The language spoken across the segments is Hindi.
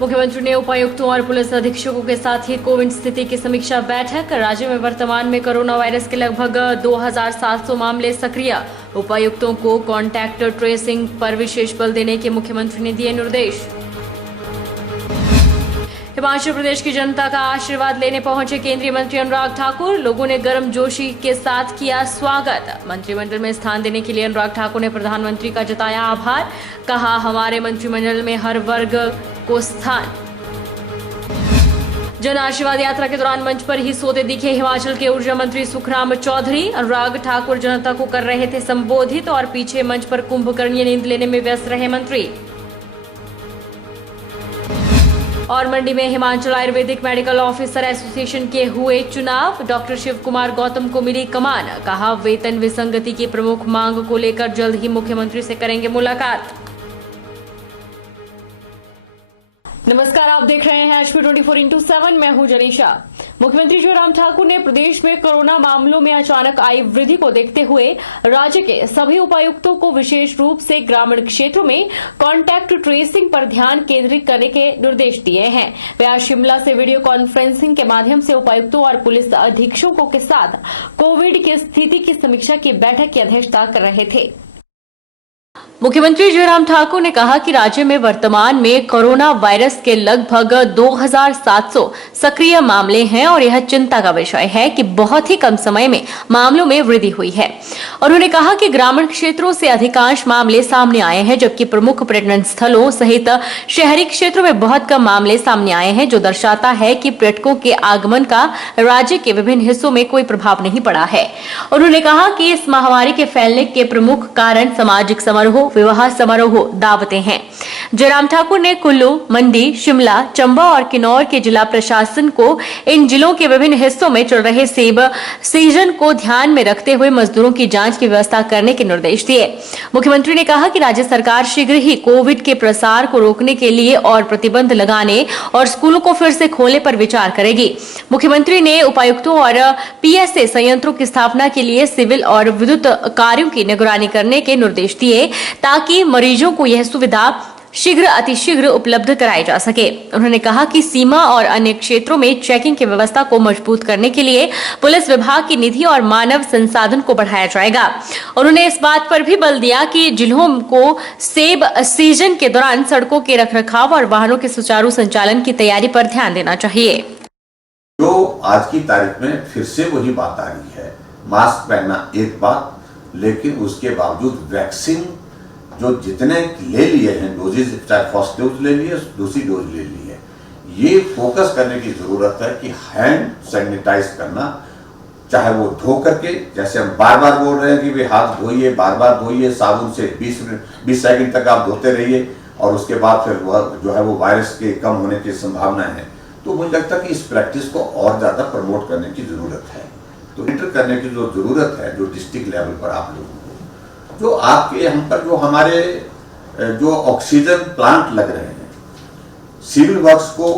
मुख्यमंत्री ने उपायुक्तों और पुलिस अधीक्षकों के साथ ही कोविड स्थिति की समीक्षा बैठक। राज्य में वर्तमान में कोरोना वायरस के लगभग 2700 मामले सक्रिय। उपायुक्तों को कॉन्टैक्ट ट्रेसिंग पर विशेष बल देने के मुख्यमंत्री ने दिए निर्देश। हिमाचल प्रदेश की जनता का आशीर्वाद लेने पहुंचे केंद्रीय मंत्री अनुराग ठाकुर। लोगों ने गर्मजोशी के साथ किया स्वागत। मंत्रिमंडल में स्थान देने के लिए अनुराग ठाकुर ने प्रधानमंत्री का जताया आभार। कहा, हमारे मंत्रिमंडल में हर वर्ग को स्थान। जन आशीर्वाद यात्रा के दौरान मंच पर ही सोते दिखे हिमाचल के ऊर्जा मंत्री सुखराम चौधरी। अनुराग ठाकुर जनता को कर रहे थे संबोधित और पीछे मंच पर कुंभकर्णीय नींद लेने में व्यस्त रहे मंत्री। और मंडी में Himachal Ayurvedic medical officer association के हुए चुनाव। डॉक्टर शिव कुमार गौतम को मिली कमान। कहा, वेतन विसंगति की प्रमुख मांग को लेकर जल्द ही मुख्यमंत्री से करेंगे मुलाकात। नमस्कार, आप देख रहे हैं HP 24x7। मैं हूं जनीशा। मुख्यमंत्री जयराम ठाकुर ने प्रदेश में कोरोना मामलों में अचानक आई वृद्धि को देखते हुए राज्य के सभी उपायुक्तों को विशेष रूप से ग्रामीण क्षेत्रों में कॉन्टैक्ट ट्रेसिंग पर ध्यान केंद्रित करने के निर्देश दिए हैं। वे आज शिमला से वीडियो कॉन्फ्रेंसिंग के माध्यम से उपायुक्तों और पुलिस अधीक्षकों के साथ कोविड की स्थिति की समीक्षा की बैठक की अध्यक्षता कर रहे थे। मुख्यमंत्री जयराम ठाकुर ने कहा कि राज्य में वर्तमान में कोरोना वायरस के लगभग 2700 सक्रिय मामले हैं और यह चिंता का विषय है कि बहुत ही कम समय में मामलों में वृद्धि हुई है। उन्होंने कहा कि ग्रामीण क्षेत्रों से अधिकांश मामले सामने आए हैं, जबकि प्रमुख पर्यटन स्थलों सहित शहरी क्षेत्रों में बहुत कम मामले सामने आए हैं, जो दर्शाता है कि पर्यटकों के आगमन का राज्य के विभिन्न हिस्सों में कोई प्रभाव नहीं पड़ा है। उन्होंने कहा कि इस महामारी के फैलने के प्रमुख कारण सामाजिक समारोह, विवाह समारोह, दावतें हैं। जयराम ठाकुर ने कुल्लू, मंडी, शिमला, चंबा और किन्नौर के जिला प्रशासन को इन जिलों के विभिन्न हिस्सों में चल रहे सेब सीजन को ध्यान में रखते हुए मजदूरों की जांच की व्यवस्था करने के निर्देश दिए। मुख्यमंत्री ने कहा कि राज्य सरकार शीघ्र ही कोविड के प्रसार को रोकने के लिए और प्रतिबंध लगाने और स्कूलों को फिर से खोलने पर विचार करेगी। मुख्यमंत्री ने उपायुक्तों और PSA संयंत्रों की स्थापना के लिए सिविल और विद्युत कार्यों की निगरानी करने के निर्देश दिए ताकि मरीजों को यह सुविधा शीघ्र अतिशीघ्र उपलब्ध कराई जा सके। उन्होंने कहा कि सीमा और अन्य क्षेत्रों में चेकिंग की व्यवस्था को मजबूत करने के लिए पुलिस विभाग की निधि और मानव संसाधन को बढ़ाया जाएगा। उन्होंने इस बात पर भी बल दिया कि जिलों को सेब सीजन के दौरान सड़कों के रखरखाव और वाहनों के सुचारू संचालन की तैयारी पर ध्यान देना चाहिए। जो आज की तारीख में फिर से वही बात आ रही है, मास्क पहनना एक बात, लेकिन उसके बावजूद वैक्सीन जो जितने ले लिए हैं डोजेज, चाहे फर्स्ट डोज ले लिए, दूसरी डोज ले ली है, ये फोकस करने की जरूरत है कि हैंड सैनिटाइज करना, चाहे वो धो करके, जैसे हम बार बार बोल रहे हैं कि वे हाथ धोइए, बार बार धोइए, साबुन से 20 सेकंड तक आप धोते रहिए और उसके बाद फिर जो है वो वायरस के कम होने की संभावना है। तो मुझे लगता है कि इस प्रैक्टिस को और ज्यादा प्रमोट करने की जरूरत है। तो इंटर करने की जो जरूरत है, जो डिस्ट्रिक्ट लेवल पर आप लोगों को, जो आपके यहाँ पर जो हमारे जो ऑक्सीजन प्लांट लग रहे हैं, सिविल वर्क्स को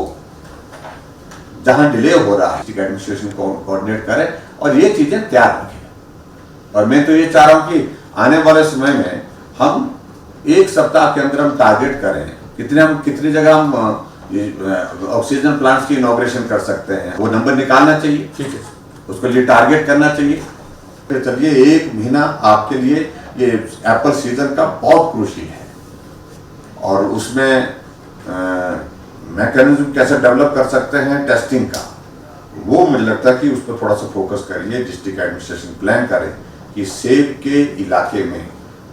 जहां डिले हो रहा है, एडमिनिस्ट्रेशन को कोऑर्डिनेट करें और ये चीजें तैयार रखें। और मैं तो ये चाह रहा हूं कि आने वाले समय में हम 1 सप्ताह के अंदर हम टारगेट करें कितनी जगह हम ऑक्सीजन प्लांट्स की इनॉग्रेशन कर सकते हैं, वो नंबर निकालना चाहिए। ठीक है, उसके लिए टारगेट करना चाहिए। फिर चलिए 1 महीना आपके लिए ये एप्पल सीजन का बहुत क्रूशियल है और उसमें मैकेनिज्म कैसे डेवलप कर सकते हैं टेस्टिंग का, वो मुझे लगता है कि उस पर थोड़ा सा फोकस करिए। डिस्ट्रिक्ट एडमिनिस्ट्रेशन प्लान करें कि सेब के इलाके में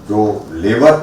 जो लेबर,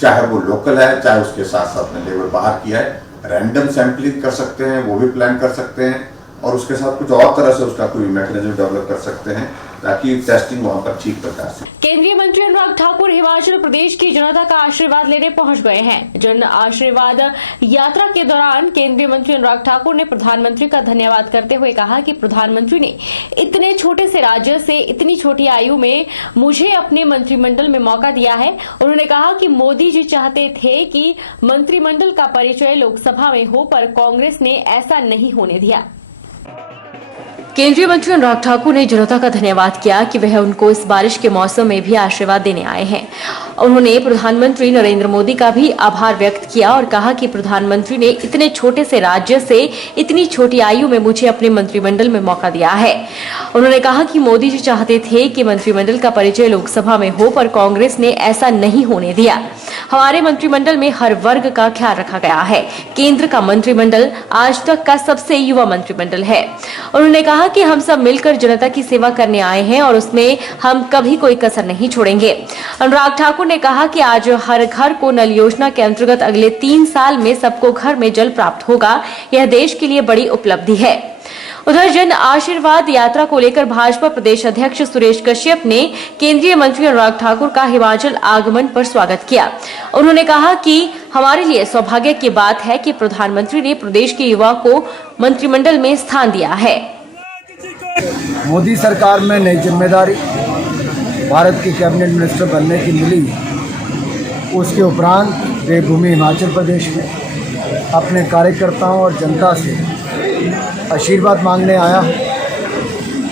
चाहे वो लोकल है चाहे उसके साथ साथ में लेबर बाहर किया है, रैंडम सैंपलिंग कर सकते हैं, वो भी प्लान कर सकते हैं और उसके साथ कुछ और तरह से उसका कोई मैकेनिज्म डेवलप कर सकते हैं ताकि टेस्टिंग वहां पर ठीक प्रकार से। केंद्रीय मंत्री अनुराग ठाकुर हिमाचल प्रदेश की जनता का आशीर्वाद लेने पहुंच गए हैं। जन आशीर्वाद यात्रा के दौरान केंद्रीय मंत्री अनुराग ठाकुर ने प्रधानमंत्री का धन्यवाद करते हुए कहा कि प्रधानमंत्री ने इतने छोटे से राज्य से इतनी छोटी आयु में मुझे अपने मंत्रिमंडल में मौका दिया है। उन्होंने कहा कि मोदी जी चाहते थे कि मंत्रिमंडल का परिचय लोकसभा में हो, पर कांग्रेस ने ऐसा नहीं होने दिया। केंद्रीय मंत्री अनुराग ठाकुर ने जनता का धन्यवाद किया कि वह उनको इस बारिश के मौसम में भी आशीर्वाद देने आए हैं। उन्होंने प्रधानमंत्री नरेंद्र मोदी का भी आभार व्यक्त किया और कहा कि प्रधानमंत्री ने इतने छोटे से राज्य से इतनी छोटी आयु में मुझे अपने मंत्रिमंडल में मौका दिया है। उन्होंने कहा कि मोदी जी चाहते थे कि मंत्रिमंडल का परिचय लोकसभा में हो, पर कांग्रेस ने ऐसा नहीं होने दिया। हमारे मंत्रिमंडल में हर वर्ग का ख्याल रखा गया है। केंद्र का मंत्रिमंडल आज तक का सबसे युवा मंत्रिमंडल है। उन्होंने कहा कि हम सब मिलकर जनता की सेवा करने आए हैं और उसमें हम कभी कोई कसर नहीं छोड़ेंगे। अनुराग ठाकुर ने कहा कि आज हर घर को नल योजना के अंतर्गत अगले 3 साल में सबको घर में जल प्राप्त होगा। यह देश के लिए बड़ी उपलब्धि है। उधर जन आशीर्वाद यात्रा को लेकर भाजपा प्रदेश अध्यक्ष सुरेश कश्यप ने केंद्रीय मंत्री अनुराग ठाकुर का हिमाचल आगमन पर स्वागत किया। उन्होंने कहा कि हमारे लिए सौभाग्य की बात है कि प्रधानमंत्री ने प्रदेश के युवा को मंत्रिमंडल में स्थान दिया है। मोदी सरकार में नई जिम्मेदारी भारत के कैबिनेट मिनिस्टर बनने की मिली, उसके उपरांत देवभूमि हिमाचल प्रदेश में अपने कार्यकर्ताओं और जनता से आशीर्वाद मांगने आया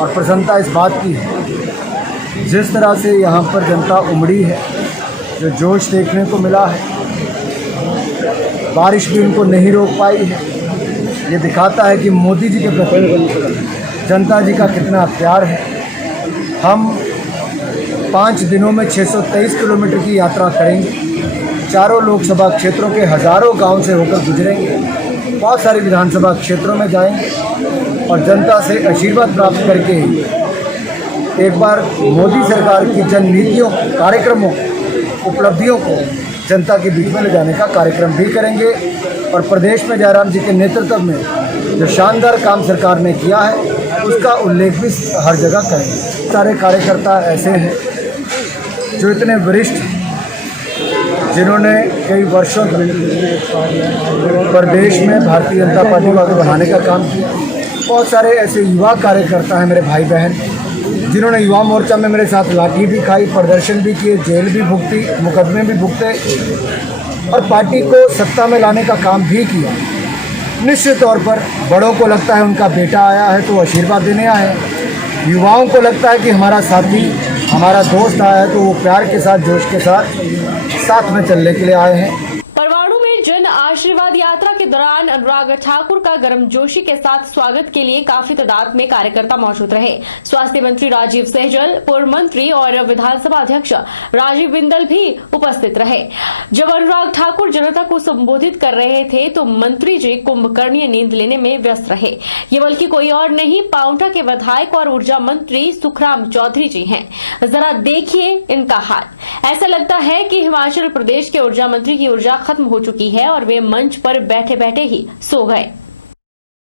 और प्रसन्नता इस बात की है जिस तरह से यहाँ पर जनता उमड़ी है, जो जोश देखने को मिला है, बारिश भी उनको नहीं रोक पाई है। ये दिखाता है कि मोदी जी के प्रति जनता जी का कितना प्यार है। हम 5 दिनों में 623 किलोमीटर की यात्रा करेंगे। चारों लोकसभा क्षेत्रों के हज़ारों गांव से होकर गुजरेंगे, बहुत सारे विधानसभा क्षेत्रों में जाएंगे और जनता से आशीर्वाद प्राप्त करके एक बार मोदी सरकार की जन नीतियों, कार्यक्रमों, उपलब्धियों को जनता के बीच में ले जाने का कार्यक्रम भी करेंगे। और प्रदेश में जयराम जी के नेतृत्व में जो शानदार काम सरकार ने किया है उसका उल्लेख भी हर जगह करेंगे। सारे कार्यकर्ता ऐसे हैं जो इतने वरिष्ठ, जिन्होंने कई वर्षों प्रदेश में भारतीय जनता पार्टी को आगे बढ़ाने का काम किया। बहुत सारे ऐसे युवा कार्यकर्ता हैं मेरे भाई बहन, जिन्होंने युवा मोर्चा में मेरे साथ लाठी भी खाई, प्रदर्शन भी किए, जेल भी भुगती, मुकदमे भी भुगते और पार्टी को सत्ता में लाने का काम भी किया। निश्चित तौर पर बड़ों को लगता है उनका बेटा आया है तो आशीर्वाद देने आए हैं, युवाओं को लगता है कि हमारा साथी, हमारा दोस्त आया है तो वो प्यार के साथ, जोश के साथ में चलने के लिए आए हैं। परवाणु में जन आशीर्वाद यात्रा के दौरान अनुराग ठाकुर का गर्मजोशी के साथ स्वागत के लिए काफी तादाद में कार्यकर्ता मौजूद रहे। स्वास्थ्य मंत्री राजीव सहजल, पूर्व मंत्री और विधानसभा अध्यक्ष राजीव बिंदल भी उपस्थित रहे। जब अनुराग ठाकुर जनता को संबोधित कर रहे थे तो मंत्री जी कुंभकर्णीय नींद लेने में व्यस्त रहे। ये बल्कि कोई और नहीं, पांवटा के विधायक और ऊर्जा मंत्री सुखराम चौधरी जी हैं। जरा देखिए इनका हाल। ऐसा लगता है कि हिमाचल प्रदेश के ऊर्जा मंत्री की ऊर्जा खत्म हो चुकी है और वे मंच पर बैठे बैठे ही सो गए।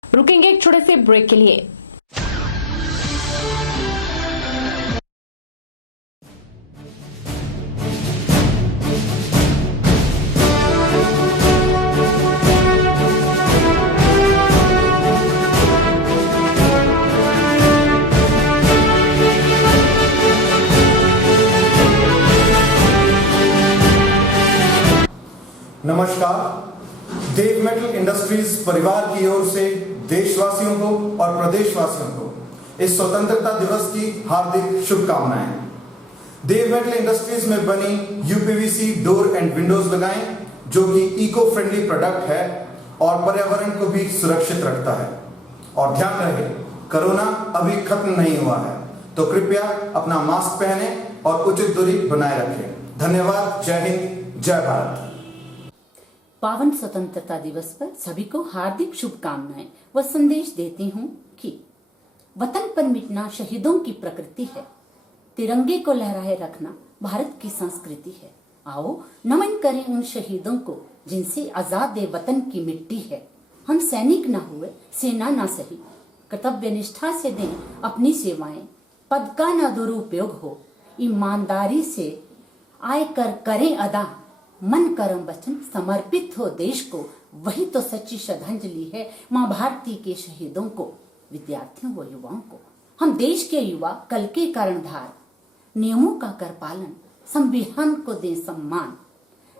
रुकेंगे एक छोटे से ब्रेक के लिए। नमस्कार। देव मेटल इंडस्ट्रीज परिवार की ओर से देशवासियों को और प्रदेशवासियों को इस स्वतंत्रता दिवस की हार्दिक शुभकामनाएं। देव मेटल इंडस्ट्रीज में बनी यूपीवीसी डोर एंड विंडोज लगाएं, जो कि इको फ्रेंडली प्रोडक्ट है और पर्यावरण को भी सुरक्षित रखता है। और ध्यान रहे, कोरोना अभी खत्म नहीं हुआ है, तो कृपया अपना मास्क पहने और उचित दूरी बनाए रखें। धन्यवाद। जय हिंद, जय भारत। पावन स्वतंत्रता दिवस पर सभी को हार्दिक शुभकामनाएं व संदेश देती हूँ कि वतन पर मिटना शहीदों की प्रकृति है, तिरंगे को लहराए रखना भारत की संस्कृति है। आओ नमन करें उन शहीदों को जिनसे आजाद वतन की मिट्टी है। हम सैनिक न हुए, सेना न सही, कर्तव्य निष्ठा से दें अपनी सेवाएं, पद का न दुरुपयोग हो, ईमानदारी से आय कर करें अदा, मन कर्म वचन समर्पित हो देश को, वही तो सच्ची श्रद्धांजलि है माँ भारती के शहीदों को, विद्यार्थियों व युवाओं को। हम देश के युवा कल के कर्णधार, नियमों का कर पालन, संविधान को दें सम्मान,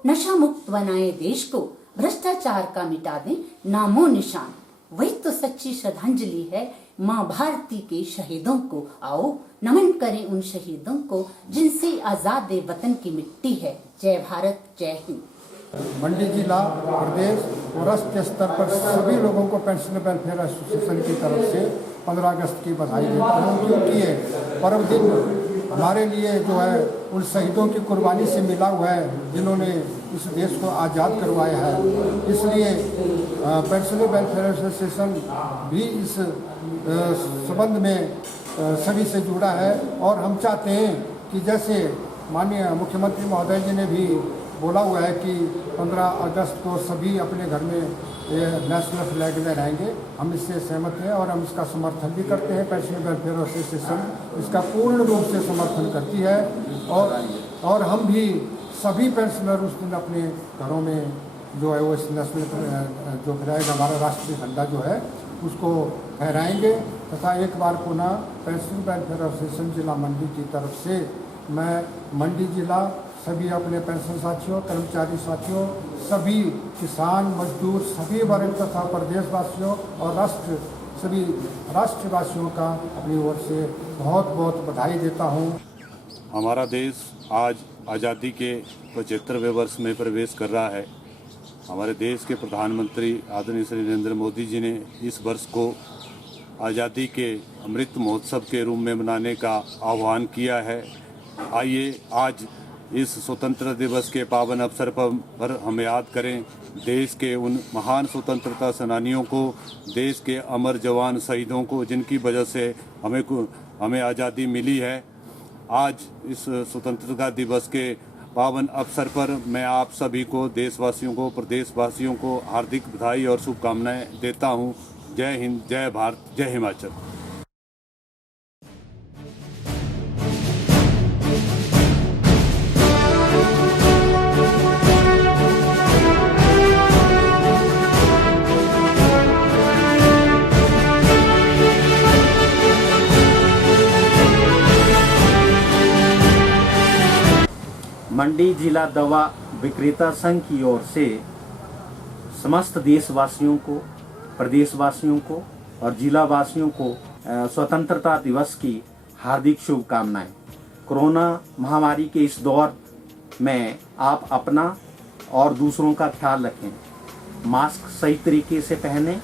नशा मुक्त बनाए देश को, भ्रष्टाचार का मिटा दें नामो निशान, वही तो सच्ची श्रद्धांजलि है माँ भारती के शहीदों को। आओ नमन करें उन शहीदों को जिनसे आजाद वतन की मिट्टी है। जय भारत, जय हिंद। मंडी जिला, प्रदेश और राष्ट्रीय स्तर पर सभी लोगों को पेंशनर वेलफेयर एसोसिएशन की तरफ से 15 अगस्त की बधाई देता हूँ, क्योंकि ये पर्व दिन हमारे लिए जो है उन शहीदों की कुर्बानी से मिला हुआ है जिन्होंने इस देश को आज़ाद करवाया है। इसलिए पेंशनर वेलफेयर एसोसिएशन भी इस संबंध में सभी से जुड़ा है और हम चाहते हैं कि जैसे माननीय मुख्यमंत्री महोदय जी ने भी बोला हुआ है कि 15 अगस्त को सभी अपने घर में नेशनल फ्लैग में रहेंगे, हम इससे सहमत हैं और हम इसका समर्थन भी करते हैं। पेंशनर वेलफेयर एसोसिएशन इसका पूर्ण रूप से समर्थन करती है और हम भी सभी पेंशनर उस दिन अपने घरों में जो है वो इस नेशनल जो फ्लैग हमारा राष्ट्रीय झंडा जो है उसको फहराएंगे तथा एक बार पुनः पेंशनर वेलफेयर एसोसिएशन जिला मंडी की तरफ से मैं मंडी जिला सभी अपने पेंशन साथियों, कर्मचारी साथियों, सभी किसान, मजदूर, सभी वर्ग तथा प्रदेशवासियों और सभी राष्ट्रवासियों का अपनी ओर से बहुत बहुत बधाई देता हूँ। हमारा देश आज आज़ादी के 75वें वर्ष में प्रवेश कर रहा है। हमारे देश के प्रधानमंत्री आदरणीय श्री नरेंद्र मोदी जी ने इस वर्ष को आज़ादी के अमृत महोत्सव के रूप में मनाने का आह्वान किया है। आइए आज इस स्वतंत्रता दिवस के पावन अवसर पर हम याद करें देश के उन महान स्वतंत्रता सेनानियों को, देश के अमर जवान शहीदों को, जिनकी वजह से हमें आज़ादी मिली है। आज इस स्वतंत्रता दिवस के पावन अवसर पर मैं आप सभी को, देशवासियों को, प्रदेशवासियों को हार्दिक बधाई और शुभकामनाएं देता हूं। जय हिंद, जय भारत, जय हिमाचल। मंडी जिला दवा विक्रेता संघ की ओर से समस्त देशवासियों को, प्रदेशवासियों को और जिला वासियों को स्वतंत्रता दिवस की हार्दिक शुभकामनाएं। कोरोना महामारी के इस दौर में आप अपना और दूसरों का ख्याल रखें, मास्क सही तरीके से पहनें